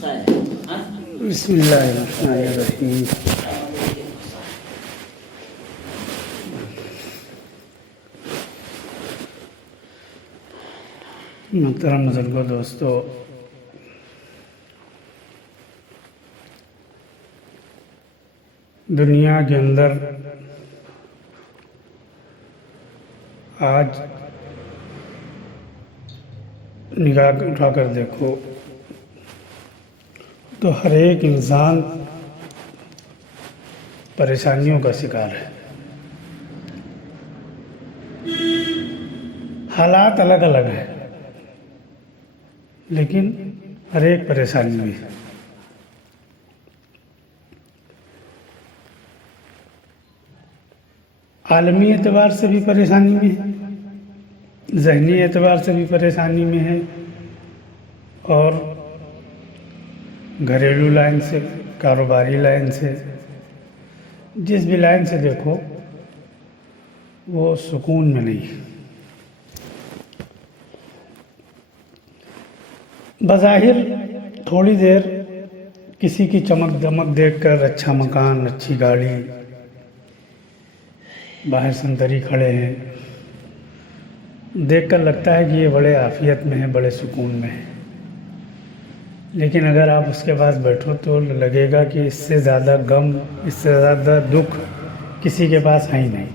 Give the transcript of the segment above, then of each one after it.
बिस्मिल्लाहिर्रहमानिर्रहीम। मोहतरम बुजुर्गों, दोस्तों, दुनिया के अंदर आज निगाह उठाकर देखो तो हर एक इंसान परेशानियों का शिकार है। हालात अलग अलग हैं, लेकिन हर एक परेशानी भी है। आलमी एतबार से भी परेशानी में है, ज़हनी एतबार से भी परेशानी में है, और घरेलू लाइन से, कारोबारी लाइन से, जिस भी लाइन से देखो वो सुकून में नहीं है। बज़ाहिर थोड़ी देर किसी की चमक दमक देखकर, अच्छा मकान, अच्छी गाड़ी, बाहर संतरी खड़े हैं, देखकर लगता है कि ये बड़े आफियत में है, बड़े सुकून में है। लेकिन अगर आप उसके पास बैठो तो लगेगा कि इससे ज़्यादा गम, इससे ज़्यादा दुख किसी के पास है ही नहीं।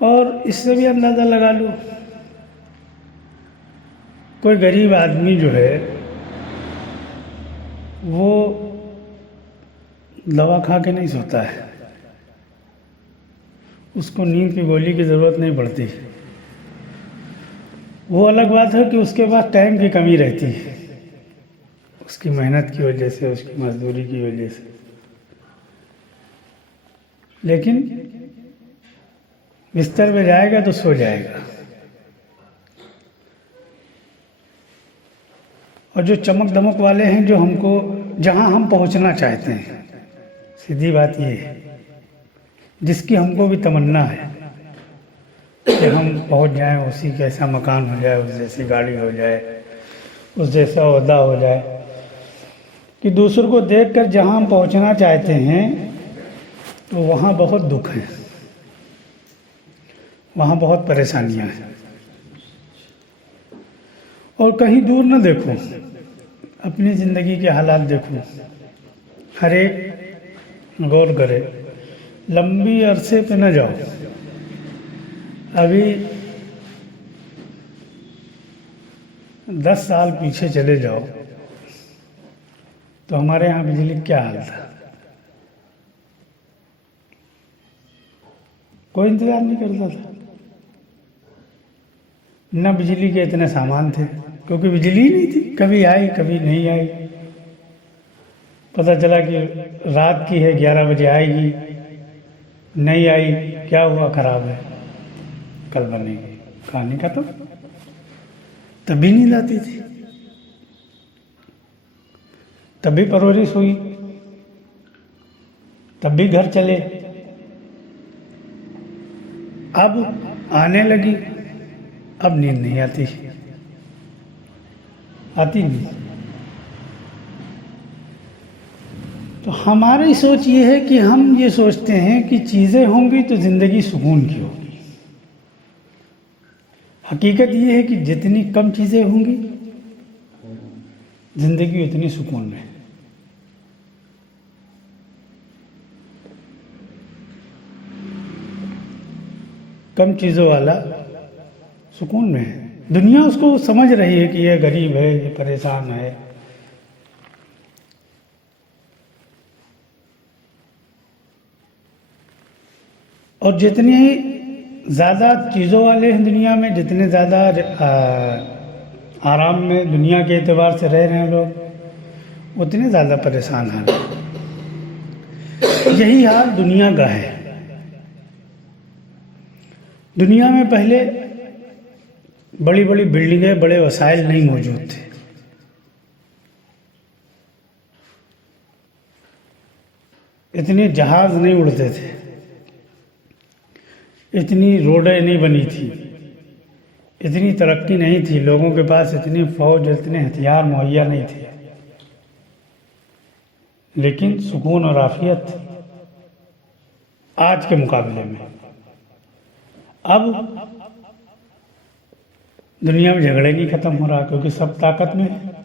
और इससे भी अंदाज़ा लगा लो, कोई गरीब आदमी जो है वो दवा खा के नहीं सोता है, उसको नींद की गोली की ज़रूरत नहीं पड़ती। वो अलग बात है कि उसके पास टाइम की कमी रहती है, उसकी मेहनत की वजह से, उसकी मजदूरी की वजह से। लेकिन बिस्तर पे जाएगा तो सो जाएगा। और जो चमक दमक वाले हैं, जो हमको जहां हम पहुंचना चाहते हैं, सीधी बात ये है, जिसकी हमको भी तमन्ना है कि हम पहुंच जाएं, उसी जैसा मकान हो जाए, उस जैसी गाड़ी हो जाए, उस जैसा ओहदा हो जाए, कि दूसरों को देखकर जहां हम पहुंचना चाहते हैं तो वहाँ बहुत दुख है, वहाँ बहुत परेशानियां हैं। और कहीं दूर न देखो, अपनी ज़िंदगी के हालात देखो। हर एक गौर करे, लंबी अरसे पे न जाओ। अभी 10 साल पीछे चले जाओ तो हमारे यहाँ बिजली का क्या हाल था। कोई इंतज़ार नहीं करता था, न बिजली के इतने सामान थे, क्योंकि बिजली ही नहीं थी। कभी आई, कभी नहीं आई। पता चला कि रात की है, 11 बजे आएगी, नहीं आई, क्या हुआ, खराब है, कल बनेगी, कहानी खत्म। तभी नींद आती थी, तभी परवरिश हुई, तब भी घर चले। अब आने लगी, अब नींद नहीं आती, आती नहीं। तो हमारी सोच ये है कि हम ये सोचते हैं कि चीज़ें होंगी तो ज़िंदगी सुकून की होगी। हकीकत ये है कि जितनी कम चीज़ें होंगी, ज़िंदगी उतनी सुकून में है। कम चीज़ों वाला सुकून में है। दुनिया उसको समझ रही है कि ये गरीब है, ये परेशान है। और जितनी ज़्यादा चीज़ों वाले हैं दुनिया में, जितने ज़्यादा आराम में दुनिया के एतबार से रह रहे हैं लोग, उतने ज़्यादा परेशान हैं। यही हाल दुनिया का है। दुनिया में पहले बड़ी बड़ी बिल्डिंगें, बड़े वसाइल नहीं मौजूद थे। इतने जहाज नहीं उड़ते थे, इतनी रोडें नहीं बनी थी, इतनी तरक्की नहीं थी, लोगों के पास इतनी फौज, इतने हथियार मुहैया नहीं थे, लेकिन सुकून और आफियत आज के मुकाबले में। अब दुनिया में झगड़े नहीं खत्म हो रहा, क्योंकि सब ताकत में है।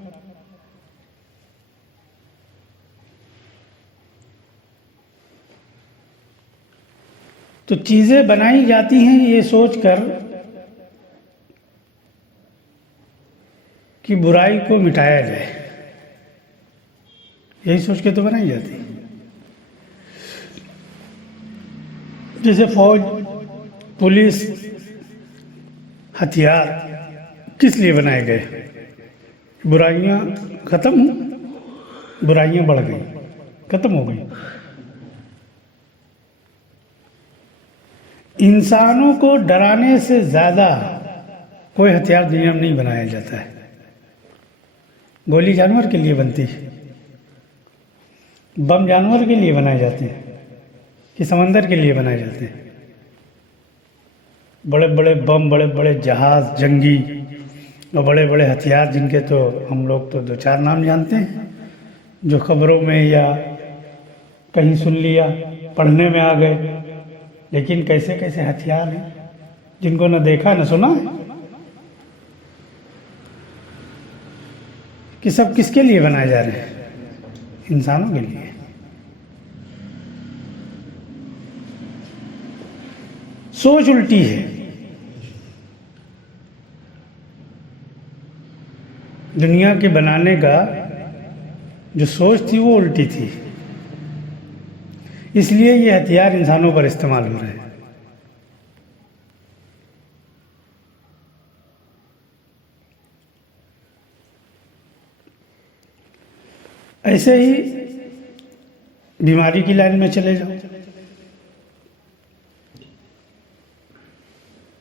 तो चीजें बनाई जाती हैं ये सोचकर कि बुराई को मिटाया जाए, यही सोच के तो बनाई जाती है। जैसे फौज, पुलिस, हथियार किस लिए बनाए गए? बुराइयां खत्म हो, बुराइयां बढ़ गई, खत्म हो गई। इंसानों को डराने से ज्यादा कोई हथियार दुनिया में नहीं बनाया जाता है। गोली जानवर के लिए बनती है, बम जानवर के लिए बनाए जाते हैं कि समंदर के लिए बनाए जाते हैं। बड़े बड़े बम, बड़े बड़े जहाज जंगी और बड़े बड़े हथियार, जिनके तो हम लोग तो दो चार नाम जानते हैं, जो खबरों में या कहीं सुन लिया, पढ़ने में आ गए। लेकिन कैसे कैसे हथियार हैं जिनको न देखा न सुना, कि सब किसके लिए बनाए जा रहे हैं? इंसानों के लिए। सोच उल्टी है। दुनिया के बनाने का जो सोच थी वो उल्टी थी, इसलिए ये हथियार इंसानों पर इस्तेमाल हो रहे हैं। ऐसे ही बीमारी की लाइन में चले जाओ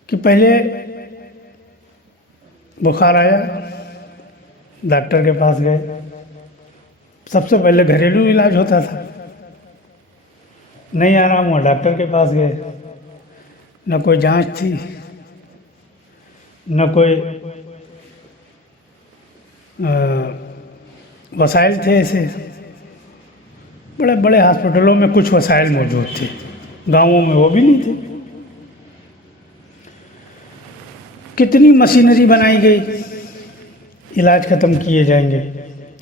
कि पहले बुखार आया, डॉक्टर के पास गए, सबसे पहले घरेलू इलाज होता था। नहीं आराम हुआ, डॉक्टर के पास गए, न कोई जांच थी, न कोई वसाइल थे। ऐसे बड़े बड़े हॉस्पिटलों में कुछ वसाइल मौजूद थे, गांवों में वो भी नहीं थे। कितनी मशीनरी बनाई गई, इलाज ख़त्म किए जाएंगे,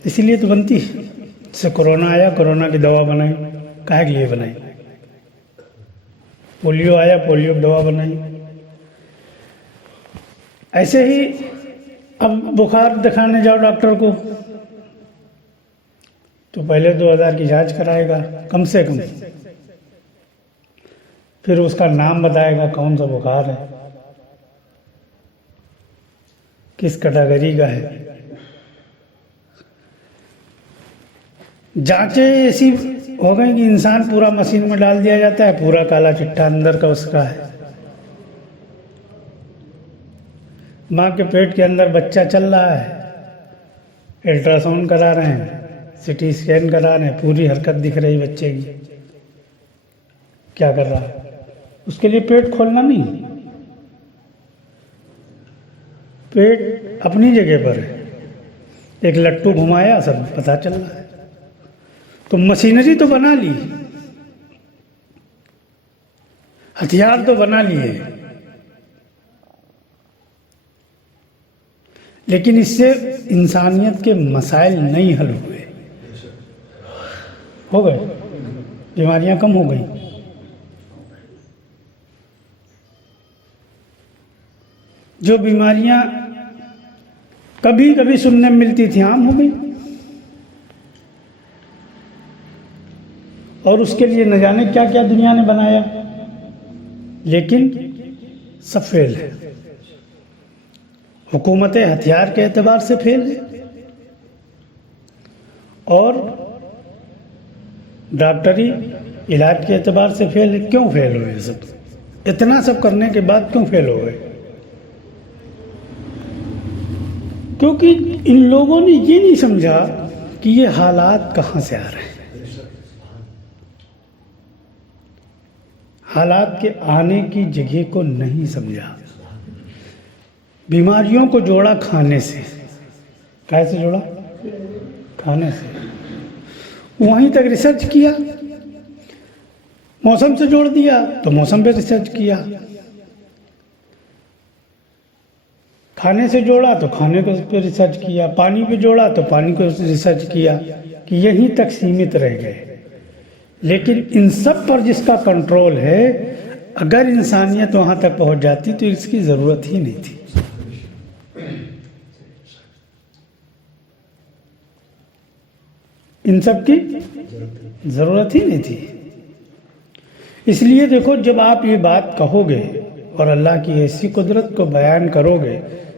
इसीलिए तो बनती है। जैसे कोरोना आया, कोरोना की दवा बनाई, काहे के लिए बनाई? पोलियो आया, पोलियो की दवा बनाई। ऐसे ही अब बुखार दिखाने जाओ डॉक्टर को तो पहले 2000 की जांच कराएगा कम से कम, फिर उसका नाम बताएगा कौन सा बुखार है, किस कैटेगरी का है। जांचें ऐसी हो गई कि इंसान पूरा मशीन में डाल दिया जाता है, पूरा काला चिट्ठा अंदर का उसका है। माँ के पेट के अंदर बच्चा चल रहा है, अल्ट्रासाउंड करा रहे हैं, सीटी स्कैन करा रहे हैं, पूरी हरकत दिख रही बच्चे की, क्या कर रहा है। उसके लिए पेट खोलना नहीं, पेट अपनी जगह पर है, एक लट्टू घुमाया, सब पता चल रहा है। तो मशीनरी तो बना ली, हथियार तो बना लिए, लेकिन इससे इंसानियत के मसाइल नहीं हल हुए। हो गए, बीमारियां कम हो गई। जो बीमारियां कभी कभी सुनने में मिलती थी, आम हो गई, और उसके लिए न जाने क्या क्या दुनिया ने बनाया, लेकिन सब फेल है। हुकूमतें हथियार के एतबार से फेल है, और डॉक्टरी इलाज के एतबार से फेल है। क्यों फेल हुए सब? इतना सब करने के बाद क्यों फेल हो गए? क्योंकि इन लोगों ने ये नहीं समझा कि ये हालात कहाँ से आ रहे हैं। हालात के आने की जगह को नहीं समझा। बीमारियों को जोड़ा खाने से। कैसे जोड़ा? खाने से। वहीं तक रिसर्च किया, मौसम से जोड़ दिया तो मौसम पे रिसर्च किया, खाने से जोड़ा तो खाने को पे रिसर्च किया, पानी पे जोड़ा तो पानी को रिसर्च किया, कि यहीं तक सीमित रह गए। लेकिन इन सब पर जिसका कंट्रोल है, अगर इंसानियत वहां तक पहुंच जाती तो इसकी ज़रूरत ही नहीं थी। इन सब की ज़रूरत ही नहीं थी। इसलिए देखो, जब आप ये बात कहोगे और अल्लाह की ऐसी कुदरत को बयान करोगे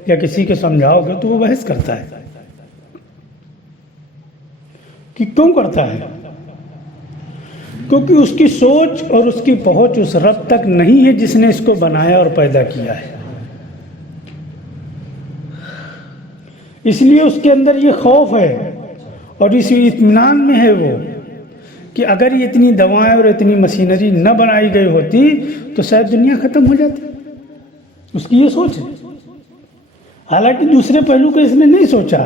या किसी को समझाओगे तो वो बहस करता है। कि क्यों करता है? क्योंकि उसकी सोच और उसकी पहुंच उस रब तक नहीं है जिसने इसको बनाया और पैदा किया है। इसलिए उसके अंदर ये खौफ है और इस इत्मीनान में है वो, कि अगर ये इतनी दवाएं और इतनी मशीनरी न बनाई गई होती तो शायद दुनिया खत्म हो जाती। उसकी ये सोच है। हालांकि दूसरे पहलू को इसने नहीं सोचा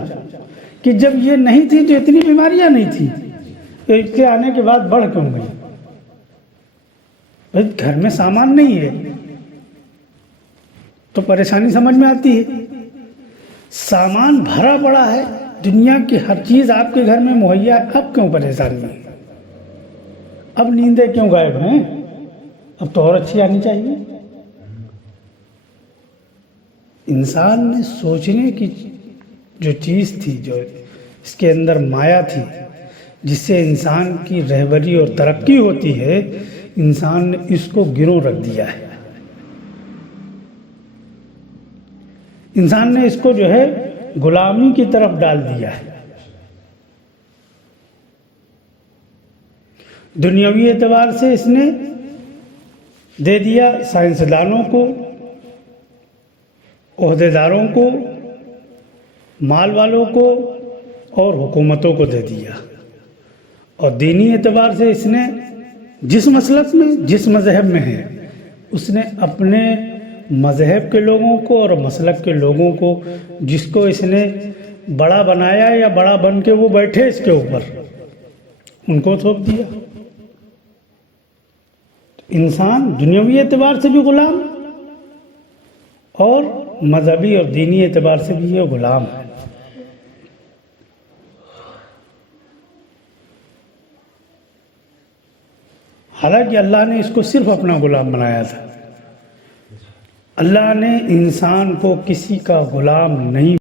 कि जब ये नहीं थी तो इतनी बीमारियां नहीं थी, तो इसके आने के बाद बढ़ क्यों गई? भाई घर में सामान नहीं है तो परेशानी समझ में आती है। सामान भरा पड़ा है, दुनिया की हर चीज आपके घर में मुहैया है, अब क्यों परेशानी है? अब नींदें क्यों गायब हैं? अब तो और अच्छी आनी चाहिए। इंसान ने सोचने की जो चीज़ थी, जो इसके अंदर माया थी, जिससे इंसान की रहबरी और तरक्की होती है, इंसान ने इसको गिरों रख दिया है। इंसान ने इसको जो है गुलामी की तरफ डाल दिया है। दुनियावी एतबार से इसने दे दिया साइंसदानों को, ओहदेदारों को, माल वालों को और हुकूमतों को दे दिया। और दीनी एतबार से इसने जिस मसलक में, जिस मज़हब में है, उसने अपने मज़हब के लोगों को और मसलक के लोगों को, जिसको इसने बड़ा बनाया या बड़ा बन के वो बैठे इसके ऊपर, उनको सौंप दिया। इंसान दुनियावी एतबार से भी गुलाम और मजहबी और दीनी एतबार से भी ये गुलाम है। हालांकि अल्लाह ने इसको सिर्फ अपना गुलाम बनाया था। अल्लाह ने इंसान को किसी का गुलाम नहीं